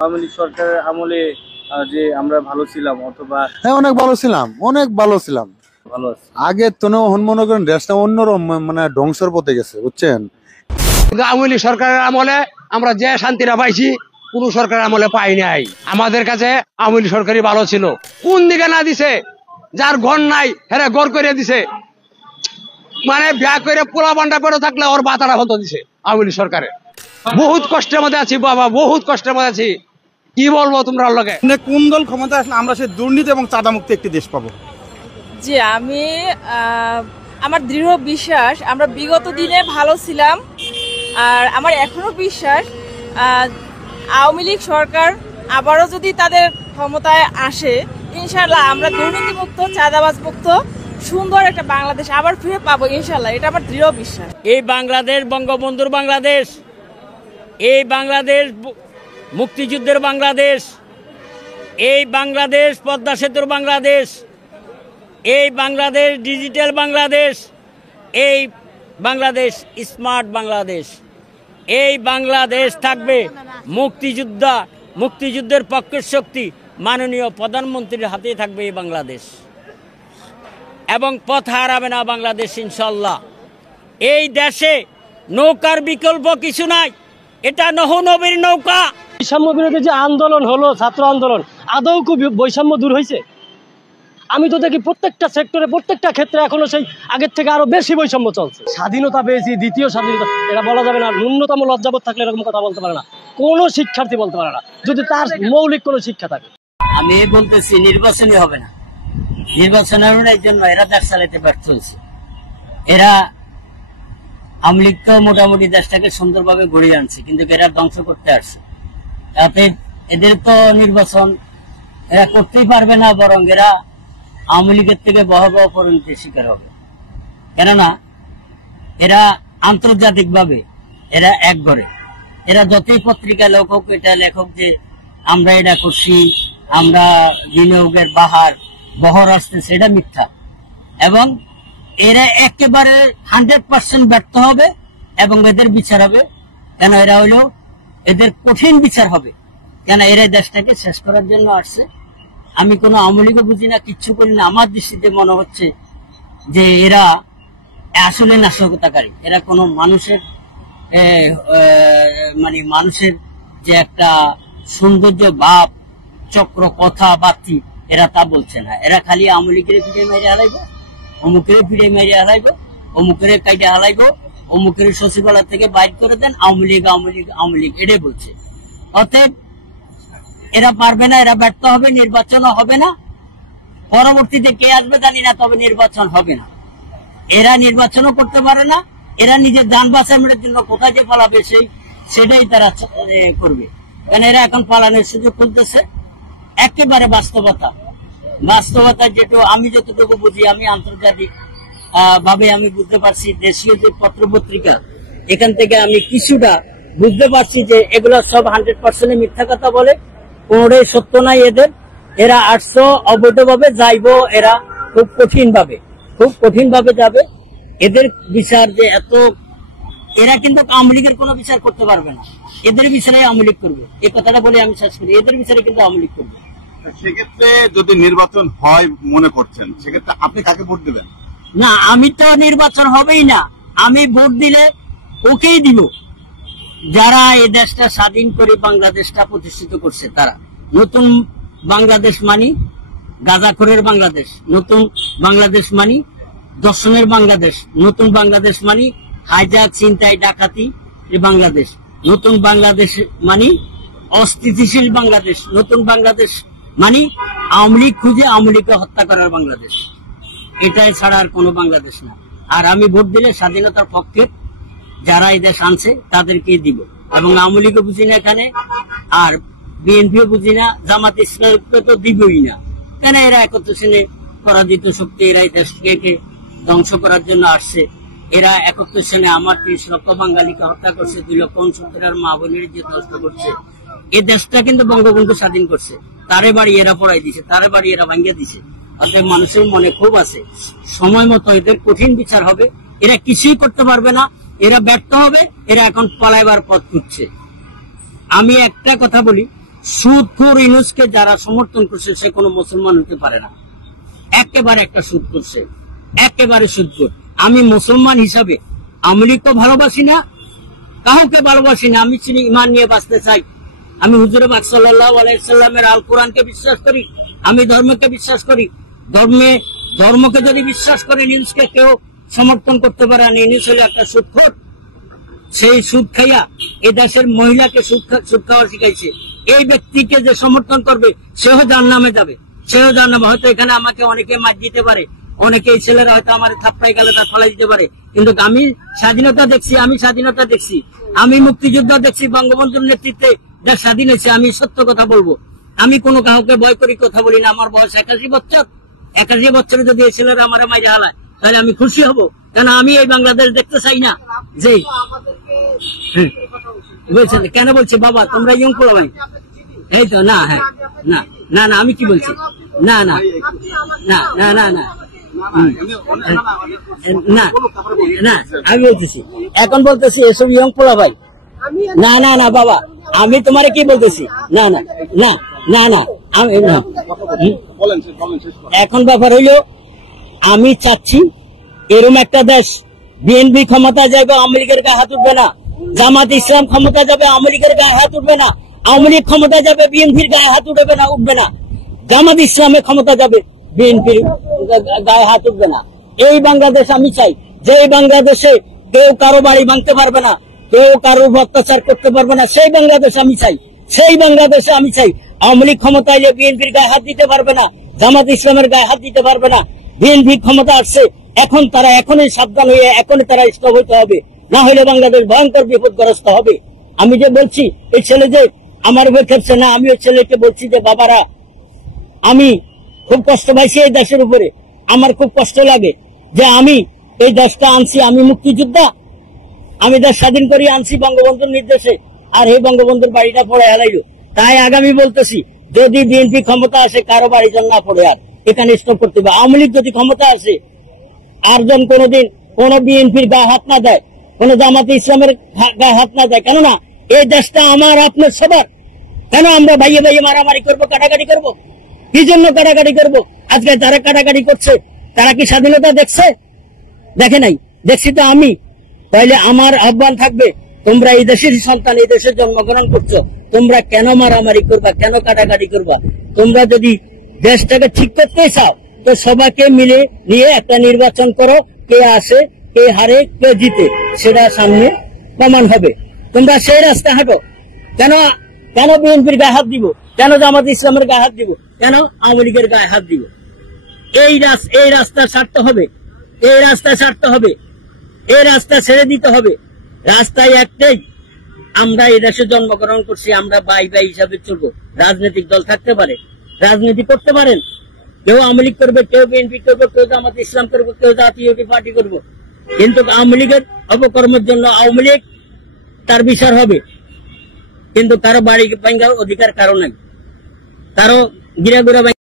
আওয়ামী লীগ সরকারের আমলে যে আমরা ভালো ছিলাম অথবা হ্যাঁ অনেক ভালো ছিলাম, অনেক ভালো ছিলাম। ভালো আছে আগে তো মনে করেন দেশটা অন্যরকম মানে ধ্বংসের পথে গেছে, বুঝছেন। আওয়ামী লীগ সরকারের আমলে আমরা যে শান্তিটা পাইছি কোন সরকারের আমলে পাই নাই। আমাদের কাছে আওয়ামী লীগ সরকারই ভালো ছিল। কোন দিকে না দিছে, যার ঘর নাই হ্যাঁ ঘর করে দিছে, মানে ব্যাগ করে পোলা বান্ডা করে থাকলে ওর বাতাটা হতো দিছে আওয়ামী লীগ সরকারে। বহুত কষ্টের মধ্যে আছি বাবা, বহুত কষ্টের মধ্যে আছি, কি বলবো তোমরা লোকে। কোন দল ক্ষমতা আসলে আমরা সেই দুর্নীতি এবং চাঁদামুক্ত একটি দেশ পাবো। জি আমি আমার দৃঢ় বিশ্বাস আমরা বিগত দিনে ভালো ছিলাম, আর আমার এখনো বিশ্বাস আওয়ামী লীগ সরকার আবারও যদি তাদের ক্ষমতায় আসে ইনশাল্লাহ আমরা দুর্নীতিমুক্ত চাঁদাবাজ মুক্ত সুন্দর একটা বাংলাদেশ আবার ফিরে পাবো ইনশাল্লাহ, এটা আমার দৃঢ় বিশ্বাস। এই বাংলাদেশ বঙ্গবন্ধুর বাংলাদেশ, এই বাংলাদেশ মুক্তিযুদ্ধের বাংলাদেশ, এই বাংলাদেশ পদ্মা সেতুর বাংলাদেশ, এই বাংলাদেশ ডিজিটাল বাংলাদেশ, এই বাংলাদেশ স্মার্ট বাংলাদেশ। এই বাংলাদেশ থাকবে মুক্তিযুদ্ধের পক্ষের শক্তি মাননীয় প্রধানমন্ত্রীর হাতে থাকবে এই বাংলাদেশ, এবং পথ হারাবে না বাংলাদেশ ইনশাল্লাহ। এই দেশে নৌকার বিকল্প কিছু নাই, এটা নবীর নৌকা। বৈষম্য বিরোধী যে আন্দোলন হলো, ছাত্র আন্দোলন, আদৌ খুব বৈষম্য দূর হয়েছে? আমি তো দেখি প্রত্যেকটা সেক্টরে প্রত্যেকটা ক্ষেত্রে এখনো সেই আগের থেকে আরো বেশি বৈষম্য চলছে। স্বাধীনতা পেয়েছি, দ্বিতীয় স্বাধীনতা, এটা বলা যাবে না। ন্যূনতম লজ্জাবোধ থাকলে এরকম কথা বলতে পারে না কোনো শিক্ষার্থী, বলতে পারে না যদি তার মৌলিক কোনো শিক্ষা থাকে। আমি বলতেছি নির্বাচনই হবে না, নির্বাচনের জন্য এরা দেশ চালাতে ব্যর্থ হয়েছে। এরা আওয়ামী লীগ তো মোটামুটি দেশটাকে সুন্দরভাবে গড়িয়ে আনছে, কিন্তু এরা ধ্বংস করতে আসছে। তাতে এদের তো নির্বাচন এরা করতেই পারবে না, বরং এরা আওয়ামী লীগের থেকে ভয়াবহ পরিণতির শিকার হবে। কেননা এরা আন্তর্জাতিক ভাবে এরা এক ঘরে, এরা যতই পত্রিকা লেখক এটা লেখক যে আমরা এটা করছি, আমরা বিনিয়োগের বহর আসছে, সেটা মিথ্যা। এবং এরা একেবারে 100% ব্যর্থ হবে এবং এদের বিচার হবে। কেন এরা হইলো এদের কঠিন বিচার হবে, কেন এরা দেশটাকে শেষ করার জন্য আসছে। আমি কোনো আওয়ামী লীগও বুঝি না, কিচ্ছু করি না। আমার দৃষ্টিতে মনে হচ্ছে যে এরা আসলে নাশকতাকারী। এরা কোনো মানুষের মানে মানুষের যে একটা সৌন্দর্য ভাব চক্র কথা বাতি এরা তা বলছে না। এরা খালি আওয়ামী লীগের ফিরে মেরে হারাইবো, অমুকের ফিরে মেরে হারাইবো, অমুকের কাইটে হারাইবো, অমুকের সচিবালয় থেকে বাইর করে দেন, আওয়ামী লীগ আওয়ামী লীগ আওয়ামী লীগ এটাই বলছে। অতএব এরা পারবে না, এরা ব্যর্থ হবে, নির্বাচনও হবে না। পরবর্তীতে কে আসবে জানি না, তবে নির্বাচন হবে না। এরা নির্বাচনও করতে পারে না। এরা নিজের যান বাঁচানোর জন্য কোথায় যে পালাবে সেটাই তারা করবে। কারণ এরা এখন পালানোর সুযোগ খুলতেছে। একেবারে বাস্তবতা যেটুকু আমি যতটুকু বুঝি, আমি আন্তর্জাতিক ভাবে আমি বুঝতে পারছি, দেশীয় যে পত্র পত্রিকা এখান থেকে আমি কিছুটা বুঝতে পারছি যে এগুলো সব 100% মিথ্যা কথা বলে, কোনোটাই সত্য নাই এদের। এরা 800 অবৈধভাবে যাইব, এরা খুব কঠিন ভাবে যাবে। এদের বিচার যে এত, এরা কিন্তু আওয়ামী লীগের কোনো বিচার করতে পারবে না, এদের বিচারে আওয়ামী লীগ করবে। এই কথাটা বলে আমি শেষ করি, এদের বিচারে কিন্তু আওয়ামী লীগ করবে। সেক্ষেত্রে যদি নির্বাচন হয় মনে করছেন, সেক্ষেত্রে আপনি কাকে ভোট দেবেন? না, আমি তো নির্বাচন হবেই না। আমি ভোট দিলে ওকেই দিব যারা এই দেশটা স্বাধীন করে বাংলাদেশটা প্রতিষ্ঠিত করছে। তারা নতুন বাংলাদেশ মানি গাঁজাখোরের বাংলাদেশ, নতুন বাংলাদেশ মানি দর্শনের বাংলাদেশ, নতুন বাংলাদেশ মানি হাইজাক ছিনতাই ডাকাতি বাংলাদেশ, নতুন বাংলাদেশ মানি অস্থিতিশীল বাংলাদেশ, নতুন বাংলাদেশ মানি আওয়ামী লীগ খুঁজে আওয়ামী লীগকে হত্যা করার বাংলাদেশ। এটাই ছাড়া আর কোনো বাংলাদেশ না। আর আমি ভোট দিলে স্বাধীনতার পক্ষে যারা এই দেশ আনছে তাদেরকে দিব, এবং আওয়ামী লীগও বুঝি না এখানে, আর বিএনপিও বুঝি না, জামাত ইসলামকে তো দিবই না। কেন এরা একত্র শ্রেণী পরাজিত শক্তি, এরা এই দেশকে ধ্বংস করার জন্য আসছে। এরা একত্র শ্রেণী আমার 30 লক্ষ বাঙালিকে হত্যা করছে, 2 লক্ষ 69 মা বোনের যে নষ্ট করছে। এই দেশটা কিন্তু বঙ্গবন্ধু স্বাধীন করছে, তারে বাড়ি এরা পড়াই দিছে, তারে বাড়ি এরা ভাঙ্গিয়ে দিছে। অর্থাৎ মানুষের মনে খুব আছে, সময় মতো এদের কঠিন বিচার হবে। এরা কিছুই করতে পারবে না, এরা ব্যর্থ হবে, এরা এখন পালাইবার পথ খুঁজছে। আমি একটা কথা বলি, সুদখোর ইউনূসকে যারা সমর্থন করছে সে কোনো মুসলমান হতে পারে না। একেবারে একটা সুদ করছে, একেবারে সুদখোর। আমি মুসলমান হিসাবে আওয়ামী লীগকে ভালোবাসি না, কাউকে ভালোবাসি না। আমি ইমান নিয়ে বাঁচতে চাই। আমি হুজুর পাক সাল্লাল্লাহু আলাইহি সাল্লামের আল কোরআনকে বিশ্বাস করি, আমি ধর্মকে বিশ্বাস করি। ধর্মকে যদি বিশ্বাস করে ইউনূসকে কেউ সমর্থন করতে পারে না। ইউনূস হলো একটা সুদখোর। সেই সুদ খাইয়া এ দেশের মহিলাকে সুদ খাওয়া শিখাইছে। এই ব্যক্তিকে যে সমর্থন করবে সেও জাহান্নামে যাবে, সেও জাহান্নামে। হয়তো এখানে আমাকে অনেকে মার দিতে পারে, অনেকে এই ছেলেরা হয়তো আমার থাপ্পাই গেলে তা ফলাই দিতে পারে, কিন্তু আমি স্বাধীনতা দেখছি, আমি মুক্তিযোদ্ধা দেখছি। বঙ্গবন্ধুর নেতৃত্বে দেশ স্বাধীন হয়েছে। আমি সত্য কথা বলবো, আমি কোনো কাউকে ভয় করি কথা বলি না। আমার বয়স 81 বছর। 81 বছরে যদি এই ছেলেরা আমার মাইরে হালায় তাহলে আমি খুশি হব, কেন আমি এই বাংলাদেশ দেখতে চাই না। যে বলছেন কেন বলছি বাবা তোমরা ইয়ং পোলাবানি, এই তো না, হ্যাঁ না না না আমি কি বলছি, না না না না না না না না আমি বলতেছি, এখন বলতেছি এসব ইয়ং পোলা ভাই। না না না বাবা আমি তোমারে কি বলতেছি, না না না না না আমি এখন ব্যাপার হইল আমি চাচ্ছি এরকম একটা দেশ বিএনপি ক্ষমতা যাবে, আওয়ামী লীগের গায়ে হাত উঠবে না। জামাত ইসলাম ক্ষমতা যাবে, আওয়ামী লীগের গায়ে হাত উঠবে না। আওয়ামী লীগ ক্ষমতা যাবে, বিএনপির গায়ে হাত উঠবে না। জামাত ইসলামের ক্ষমতা যাবে, বিএনপির গায়ে হাত উঠবে না। এই বাংলাদেশ আমি চাই, যে বাংলাদেশে কেউ কারো বাড়ি ভাঙতে পারবে না, কেউ কারো অত্যাচার করতে পারবে না। সেই বাংলাদেশ আমি চাই, সেই বাংলাদেশে আমি চাই আওয়ামী লীগ ক্ষমতা এলে বিএনপির গায়ে হাত দিতে পারবে না, জামাত ইসলামের গায়ে হাত দিতে পারবে না। বিএনপি ক্ষমতা আসছে, এখন তারা এখনই সাবধান হয়ে এখনই তারা স্টপ হইতে হবে, না হলে বাংলাদেশ ভয়ঙ্কর বিপদগ্রস্ত হবে। আমি যে বলছি এই ছেলে যে আমার উপর খেপছে না, আমি ওই ছেলেকে বলছি যে বাবারা আমি খুব কষ্ট পাইছি এই দেশের উপরে, আমার খুব কষ্ট লাগে যে আমি এই দেশটা আনছি, আমি মুক্তিযোদ্ধা, আমি দেশ স্বাধীন করি আনছি বঙ্গবন্ধুর নির্দেশে, আর এই বঙ্গবন্ধুর বাড়িটা পড়ে হারাইলো। তাই আগামী বলতেছি যদি বিএনপি ক্ষমতা আসে কারো বাড়ি যেন না পড়ে, আর এখানে স্টপ করতে হবে। আওয়ামী লীগ যদি ক্ষমতা আসে আর যেন কোনোদিন কোন বিএনপির গায়ে হাত না দেয়, কোন জামাতে ইসলামের গায়ে হাত না দেয়। কেননা এই দেশটা আমার আপনার সবার। কেন আমরা ভাইয়ে ভাইয়ে মারামারি করবো, কাটাকাটি করবো? কি জন্য কাটাকাটি করবো? আজকে যারা কাটাকাটি করছে তারা কি স্বাধীনতা দেখছে? দেখে নাই। দেখছি তো আমি। তাইলে আমার আহ্বান থাকবে, তোমরা এই দেশের সন্তান, এই দেশে জন্মগ্রহণ করছো, তোমরা কেন মারামারি করবা, কেন কাটাকাটি করবা? তোমরা যদি দেশটাকে ঠিক করতে চাও তো সবাইকে মিলে নিয়ে একটা নির্বাচন করো, কে আসে, কে হারে, কে জিতে, সেটা সামনে প্রমাণ হবে। তোমরা সেই রাস্তা হাঁটো। কেন কেন বিএনপির গায়ে হাত দিব, কেন জামাত ইসলামের গায়ে হাত দিব, কেন আওয়ামী লীগের গায়ে হাত দিব? এই রাস্তা ছাড়তে হবে, এই রাস্তা ছাড়তে হবে, এই রাস্তা ছেড়ে দিতে হবে। রাস্তায় একটাই, আমরা এই দেশে জন্মগ্রহণ করছি, আমরা ভাই ভাই হিসাবে চলবো। রাজনৈতিক দল থাকতে পারে, রাজনীতি করতে পারেন, কেউ আওয়ামী লীগ করবে, কেউ বিএনপি করবে, কেউ জামাত ইসলাম করবে, কেউ জাতীয় পার্টি করবে, কিন্তু আওয়ামী লীগের অপকর্মের জন্য আওয়ামী লীগ তার বিচার হবে, কিন্তু কারো বাড়ি ভাঙার অধিকার কারো নেই, কারো গিরাগুড়া